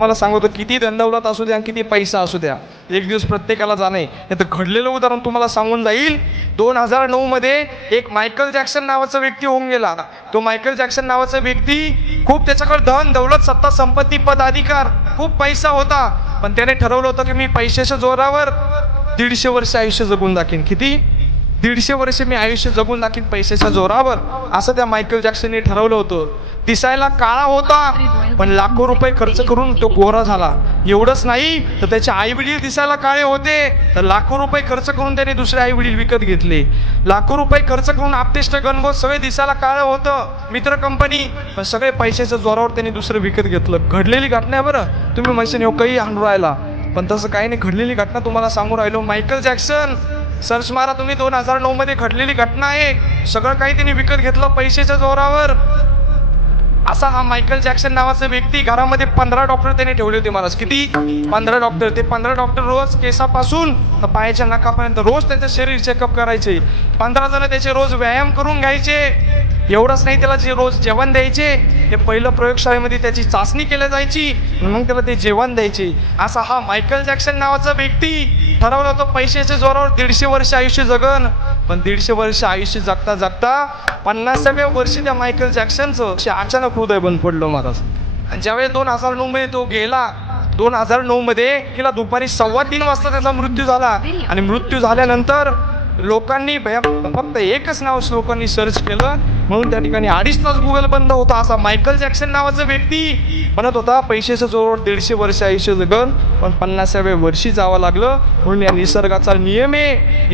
मला सांगतो किती धनदौलत असू द्या किती पैसा असू द्या, एक दिवस प्रत्येकाला जाणे. नाही तर घडलेलं उदाहरण तुम्हाला सांगून जाईल. 2009 मध्ये एक मायकल जॅक्सन नावाचा व्यक्ती होऊन गेला. तो मायकल जॅक्सन नावाचा व्यक्ती खूप त्याच्याकडे धन दौलत सत्ता संपत्ती पद अधिकार खूप पैसा होता, पण त्याने ठरवलं होतं की मी पैशाच्या जोरावर 150 वर्ष आयुष्य जगून दाखीन. किती? 150 वर्ष मी आयुष्य जगून दाखीन पैशाच्या जोरावर, असं त्या मायकल जॅक्सनने ठरवलं होतं. दिसायला काळा होता पण लाखो रुपये खर्च करून तो गोरा झाला. एवढंच नाही तर त्याचे आई वडील दिसायला काळे होते, तर लाखो रुपये खर्च करून त्याने दुसरे आई वडील विकत घेतले. लाखो रुपये खर्च करून आपतेष्ट गणगोत सगळे दिसायला काळं होतं, मित्र कंपनी, पण सगळे पैशाच्या जोरावर त्यांनी दुसरं विकत घेतलं. घडलेली घटना आहे बरं. तुम्ही म्हणशील हो काही आणून राहिला, पण तसं काही नाही. घडलेली घटना तुम्हाला सांगू राहिलो. मायकल जॅक्सन सर्च मारा तुम्ही, 2009 मध्ये घडलेली घटना आहे. सगळं काही त्यांनी विकत घेतलं पैशाच्या जोरावर. असा हा मायकल जॅक्सन नावाचा व्यक्ती. घरामध्ये 15 डॉक्टर त्याने ठेवले होते महाराज. किती? 15 डॉक्टर. ते 15 डॉक्टर रोज केसापासून तर पायाच्या नखापर्यंत रोज त्याचं शरीर चेकअप करायचे. 15 जण त्याचे रोज व्यायाम करून घ्यायचे. एवढंच नाही, त्याला जे रोज जेवण द्यायचे, हे पहिलं प्रयोगशाळेमध्ये त्याची चाचणी केली जायची, मग त्याला ते जेवण द्यायचे. असा हा मायकल जॅक्सन नावाचा व्यक्ती ठरवलं होतं पैशाच्या जोरावर 150 वर्ष आयुष्य जगन. पण 150 वर्ष आयुष्य जगता जगता 50व्या वर्षी त्या मायकल जॅक्सनचं अचानक हृदय बंद पडलं महाराज. आणि ज्यावेळेस 2009 मध्ये तो गेला, 2009 मध्ये गेला दुपारी 3:15 वाजता त्याचा मृत्यू झाला. आणि मृत्यू झाल्यानंतर लोकांनी फक्त एकच नाव लोकांनी सर्च केलं, म्हणून त्या ठिकाणी 2.5 तास गुगल बंद होता. असा मायकल जॅक्सन नावाचा व्यक्ती म्हणत होता पैशाच्या जोरावर 150 वर्ष आयुष्य जगन, पण 50व्या वर्षी जावं लागलं. म्हणून या निसर्गाचा नियम आहे,